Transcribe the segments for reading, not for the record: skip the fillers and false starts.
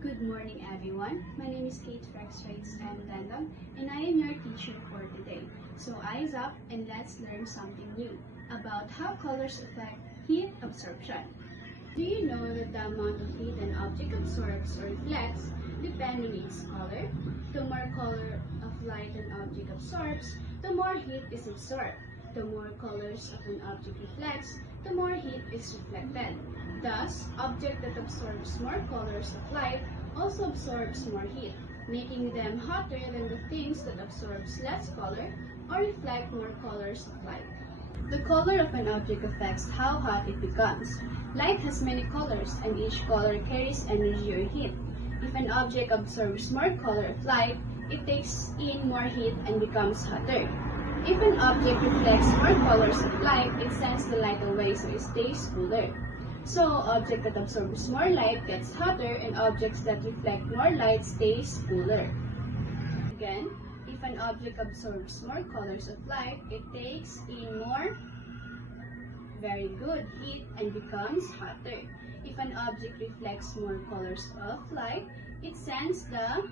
Good morning, everyone. My name is Kate Frexrates M. Dendam, and I am your teacher for today. So eyes up and let's learn something new about how colors affect heat absorption. Do you know that the amount of heat an object absorbs or reflects depends on its color? The more color of light an object absorbs, the more heat is absorbed. The more colors of an object reflects, the more heat is reflected. Thus, object that absorbs more colors of light also absorbs more heat, making them hotter than the things that absorbs less color or reflect more colors of light. The color of an object affects how hot it becomes. Light has many colors, and each color carries energy or heat. If an object absorbs more color of light, it takes in more heat and becomes hotter. If an object reflects more colors of light, it sends the light away so it stays cooler. So, object that absorbs more light gets hotter and objects that reflect more light stays cooler. Again, if an object absorbs more colors of light, it takes in more very good heat and becomes hotter. If an object reflects more colors of light, it sends the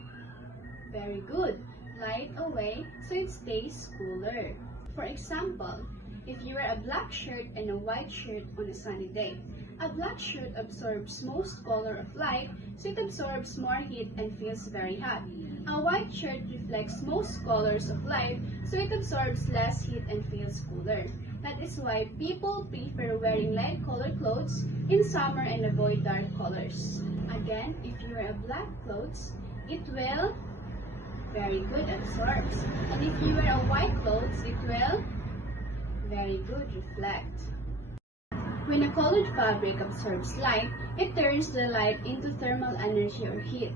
very good light away so it stays cooler. For example, if you wear a black shirt and a white shirt on a sunny day, a black shirt absorbs most color of light, so it absorbs more heat and feels very hot. A white shirt reflects most colors of light, so it absorbs less heat and feels cooler. That is why people prefer wearing light colored clothes in summer and avoid dark colors. Again, if you wear a black clothes, it will very good absorbs. And if you wear a white clothes, it will very good reflect. When a colored fabric absorbs light, it turns the light into thermal energy or heat.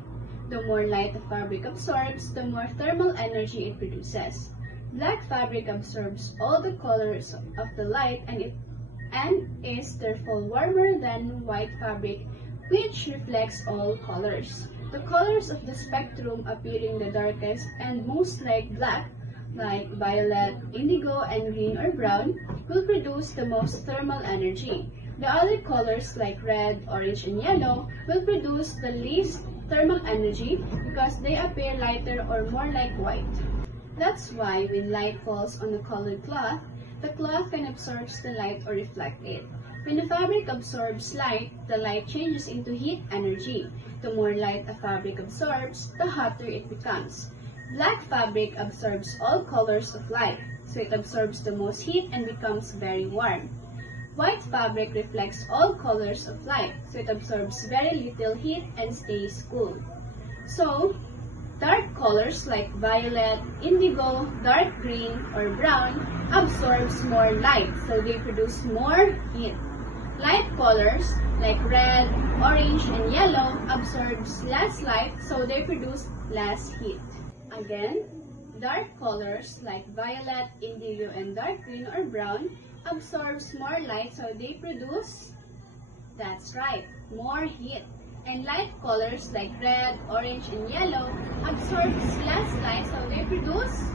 The more light the fabric absorbs, the more thermal energy it produces. Black fabric absorbs all the colors of the light and is therefore warmer than white fabric, which reflects all colors. The colors of the spectrum appearing the darkest and most like black, like violet, indigo, and green or brown, will produce the most thermal energy. The other colors like red, orange, and yellow will produce the least thermal energy because they appear lighter or more like white. That's why when light falls on a colored cloth, the cloth can absorb the light or reflect it. When a fabric absorbs light, the light changes into heat energy. The more light a fabric absorbs, the hotter it becomes. Black fabric absorbs all colors of light, so it absorbs the most heat and becomes very warm. White fabric reflects all colors of light, so it absorbs very little heat and stays cool. So, dark colors like violet, indigo, dark green, or brown absorbs more light, so they produce more heat. Light colors like red, orange, and yellow absorbs less light, so they produce less heat. Again, dark colors like violet, indigo, and dark green or brown absorbs more light, so they produce, that's right, more heat. And light colors like red, orange, and yellow absorbs less light, so they produce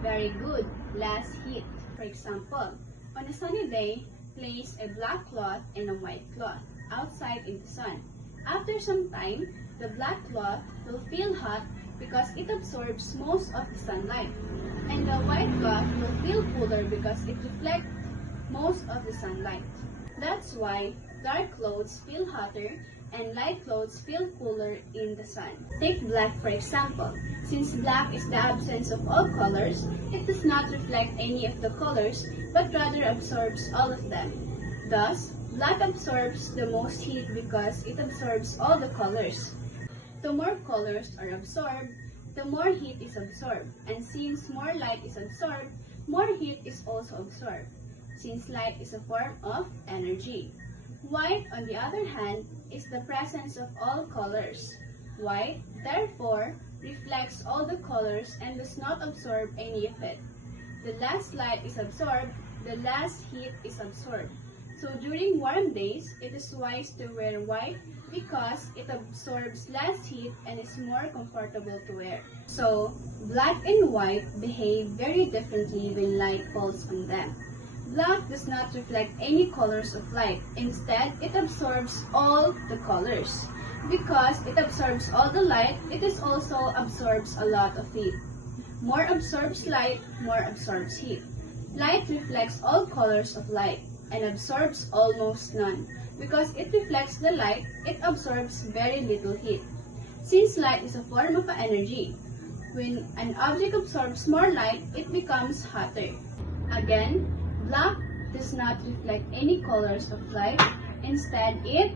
very good, less heat. For example, on a sunny day, place a black cloth and a white cloth outside in the sun. After some time, the black cloth will feel hot because it absorbs most of the sunlight, and the white cloth will feel cooler because it reflects most of the sunlight. That's why dark clothes feel hotter and light clothes feel cooler in the sun. Take black for example. Since black is the absence of all colors, it does not reflect any of the colors, but rather absorbs all of them. Thus, black absorbs the most heat because it absorbs all the colors. The more colors are absorbed, the more heat is absorbed. And since more light is absorbed, more heat is also absorbed, since light is a form of energy. White, on the other hand, is the presence of all colors. White, therefore, reflects all the colors and does not absorb any of it. The less light is absorbed, the less heat is absorbed. So during warm days, it is wise to wear white because it absorbs less heat and is more comfortable to wear. So, black and white behave very differently when light falls on them. Black does not reflect any colors of light. Instead, it absorbs all the colors. Because it absorbs all the light, it is also absorbs a lot of heat. More absorbs light, more absorbs heat. Light reflects all colors of light and absorbs almost none. Because it reflects the light, it absorbs very little heat. Since light is a form of energy, when an object absorbs more light, it becomes hotter. Again, black does not reflect any colors of light. Instead, it,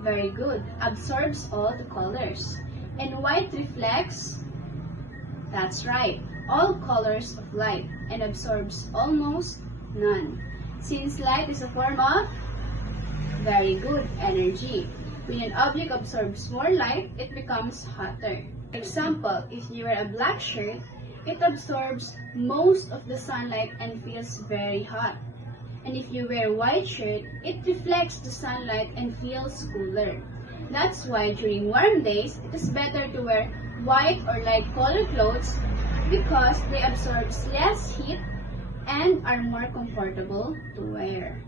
very good, absorbs all the colors. And white reflects, that's right, all colors of light and absorbs almost none. Since light is a form of, very good, energy. When an object absorbs more light, it becomes hotter. For example, if you wear a black shirt, it absorbs most of the sunlight and feels very hot. And if you wear a white shirt, it reflects the sunlight and feels cooler. That's why during warm days, it is better to wear white or light colored clothes because they absorb less heat and are more comfortable to wear.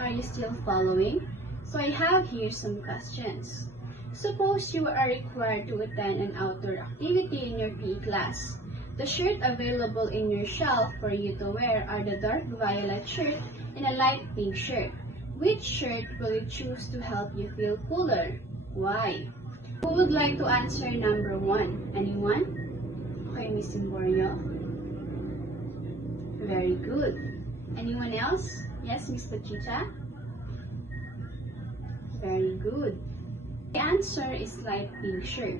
Are you still following? So I have here some questions. Suppose you are required to attend an outdoor activity in your PE class. The shirt available in your shelf for you to wear are the dark violet shirt and a light pink shirt. Which shirt will you choose to help you feel cooler? Why? Who would like to answer number 1? Anyone? Okay, Miss Imborio. Very good. Anyone else? Yes, Miss Pachita? Very good. The answer is light pink shirt.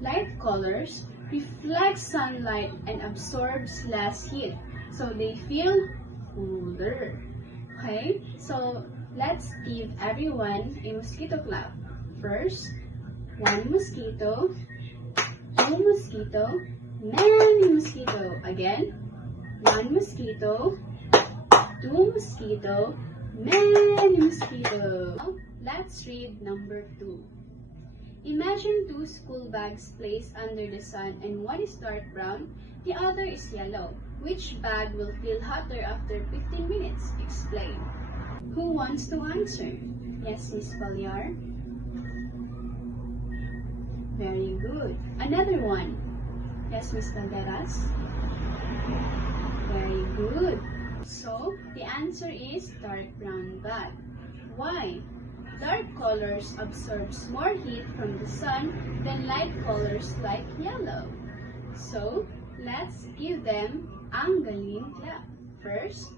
Light colors reflect sunlight and absorbs less heat, so they feel cooler. Okay, so let's give everyone a mosquito clap. First, 1 mosquito, 2 mosquito, many mosquito. Again, 1 mosquito, 2 mosquito, many mosquito. Now, let's read number 2. Imagine 2 school bags placed under the sun and one is dark brown, the other is yellow. Which bag will feel hotter after 15 minutes? Explain. Who wants to answer? Yes, Miss Palyar. Very good. Another one. Yes, Miss Calderas. Very good. So, the answer is dark brown bag. Why? Dark colors absorbs more heat from the sun than light colors like yellow. So, let's give them ang galing clap. First,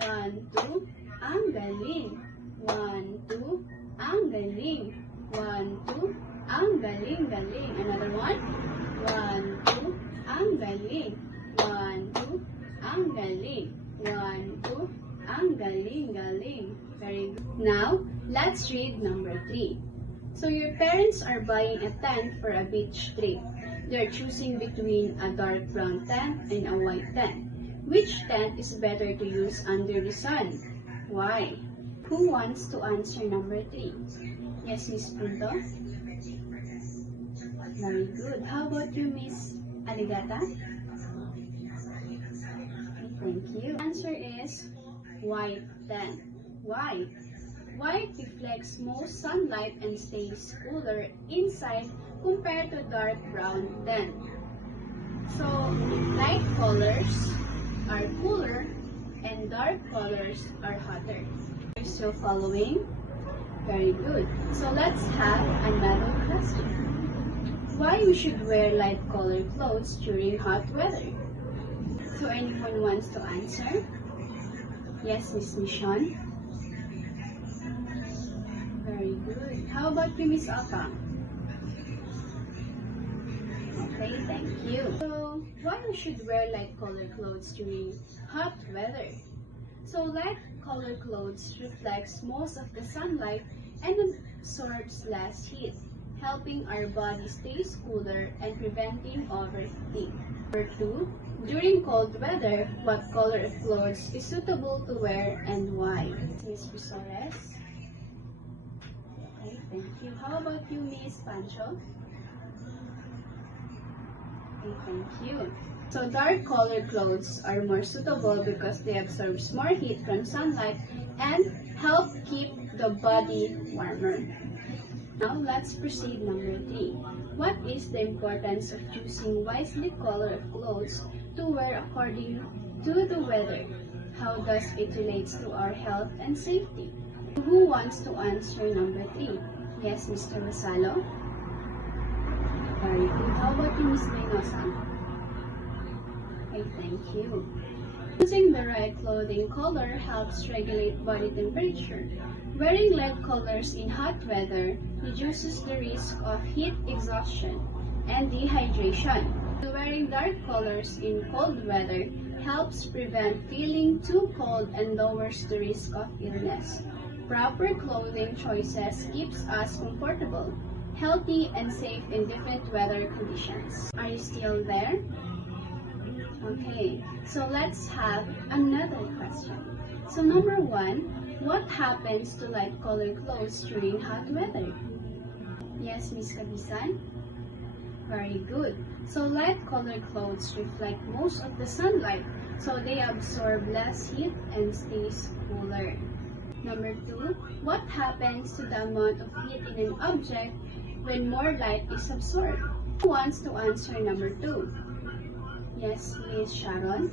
1, 2, ang galing. 1, 2, ang galing. 1, 2, ang galing, galing. Another one. 1, 2, ang galing. 1, 2, ang galing. 1, 2, ang galing, galing. Very good. Now, let's read number 3. So your parents are buying a tent for a beach trip. They're choosing between a dark brown tent and a white tent. Which tent is better to use under the sun? Why? Who wants to answer number 3? Yes, Miss Punto? Very good. How about you, Miss Aligata? Thank you. Answer is white tent. Why? White reflects most sunlight and stays cooler inside compared to dark brown tent. So, light colors are cooler and dark colors are hotter. Are you still following? Very good. So, let's have another question. Why we should wear light colored clothes during hot weather? So, anyone wants to answer? Yes, Miss Michonne? Very good. How about you, Miss Apa? Okay, thank you. So, why we should wear light colored clothes during hot weather? So, light colored clothes reflects most of the sunlight and absorbs less heat, helping our body stays cooler and preventing overheating. Number 2, during cold weather, what color of clothes is suitable to wear and why? Miss Risores? Okay, thank you. How about you, Miss Pancho? Okay, thank you. So dark colored clothes are more suitable because they absorb more heat from sunlight and help keep the body warmer. Now let's proceed number 3. What is the importance of choosing wisely color of clothes to wear according to the weather? How does it relate to our health and safety? Who wants to answer number 3? Yes, Mr. Masalo? Very good. How about you, Ms. Reynosa? Okay, thank you. Choosing the right clothing color helps regulate body temperature. Wearing light colors in hot weather reduces the risk of heat exhaustion and dehydration. Wearing dark colors in cold weather helps prevent feeling too cold and lowers the risk of illness. Proper clothing choices keeps us comfortable, healthy, and safe in different weather conditions. Are you still there? Okay, so let's have another question. So number 1, what happens to light colored clothes during hot weather? Yes, Miss Kabisan? Very good. So light colored clothes reflect most of the sunlight, so they absorb less heat and stays cooler. Number 2, what happens to the amount of heat in an object when more light is absorbed? Who wants to answer number 2? Yes, please, Sharon.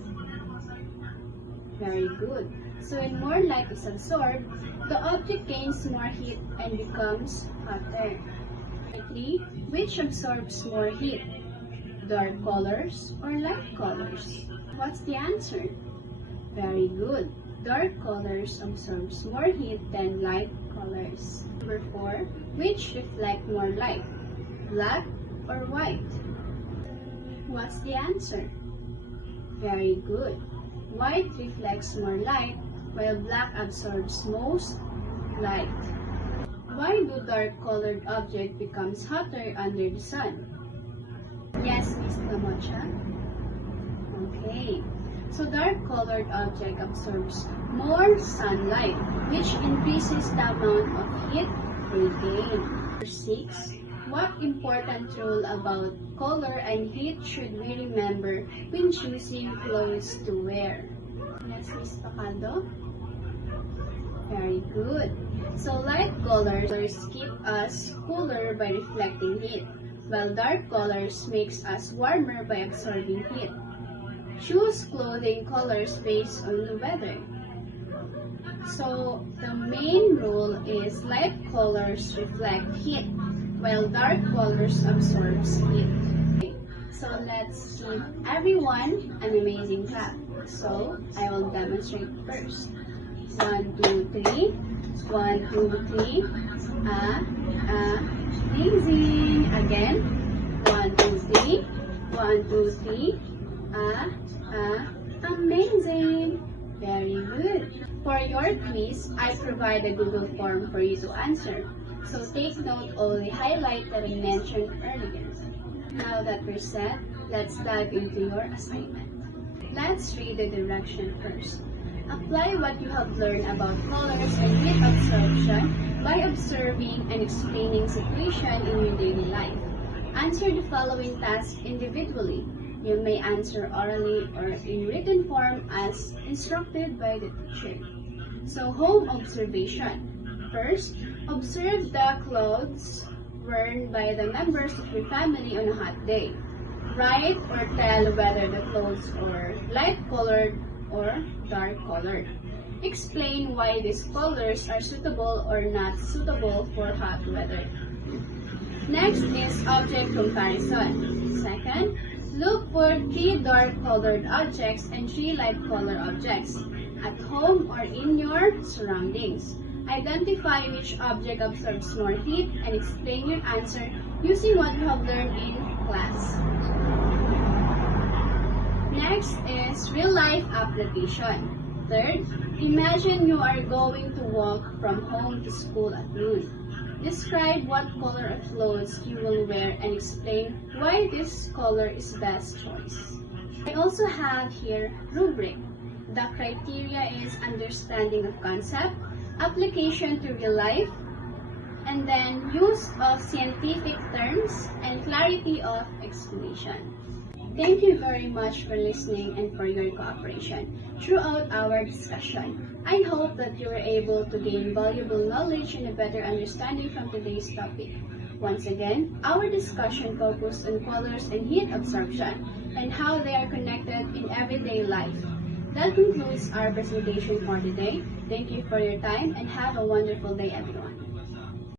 Very good. So when more light is absorbed, the object gains more heat and becomes hotter. 3. Which absorbs more heat? Dark colors or light colors? What's the answer? Very good. Dark colors absorbs more heat than light colors. Number 4. Which reflect more light? Black or white? What's the answer? Very good. White reflects more light, while black absorbs most light. Why do dark-colored objects become hotter under the sun? Yes, Ms. Lamocha. Okay. So dark-colored object absorbs more sunlight, which increases the amount of heat retained. Number 6. What important rule about color and heat should we remember when choosing clothes to wear? Yes, Ms. Pacado? Very good. So light colors keep us cooler by reflecting heat, while dark colors makes us warmer by absorbing heat. Choose clothing colors based on the weather. So the main rule is light colors reflect heat, while dark colors absorbs heat. So let's give everyone an amazing clap. So I will demonstrate first. 1, 2, 3. 1, 2, 3. Amazing. Again. 1, 2, 3. 1, 2, 3. Amazing. Very good. For your quiz, I provide a Google form for you to answer. So take note of the highlight that I mentioned earlier. Now that we're set, let's dive into your assignment. Let's read the direction first. Apply what you have learned about colors and heat absorption by observing and explaining situation in your daily life. Answer the following tasks individually. You may answer orally or in written form as instructed by the teacher. So home observation. First, observe the clothes worn by the members of your family on a hot day. Write or tell whether the clothes are light-colored or dark-colored. Explain why these colors are suitable or not suitable for hot weather. Next is object comparison. Second, look for 3 dark-colored objects and 3 light-colored objects at home or in your surroundings. Identify which object absorbs more heat and explain your answer using what you have learned in class. Next is real-life application. Third, imagine you are going to walk from home to school at noon. Describe what color of clothes you will wear and explain why this color is best choice. I also have here rubric. The criteria is understanding of concept, application to real life, and then use of scientific terms and clarity of explanation. Thank you very much for listening and for your cooperation throughout our discussion. I hope that you were able to gain valuable knowledge and a better understanding from today's topic. Once again, our discussion focused on colors and heat absorption and how they are connected in everyday life. That concludes our presentation for today. Thank you for your time and have a wonderful day, everyone.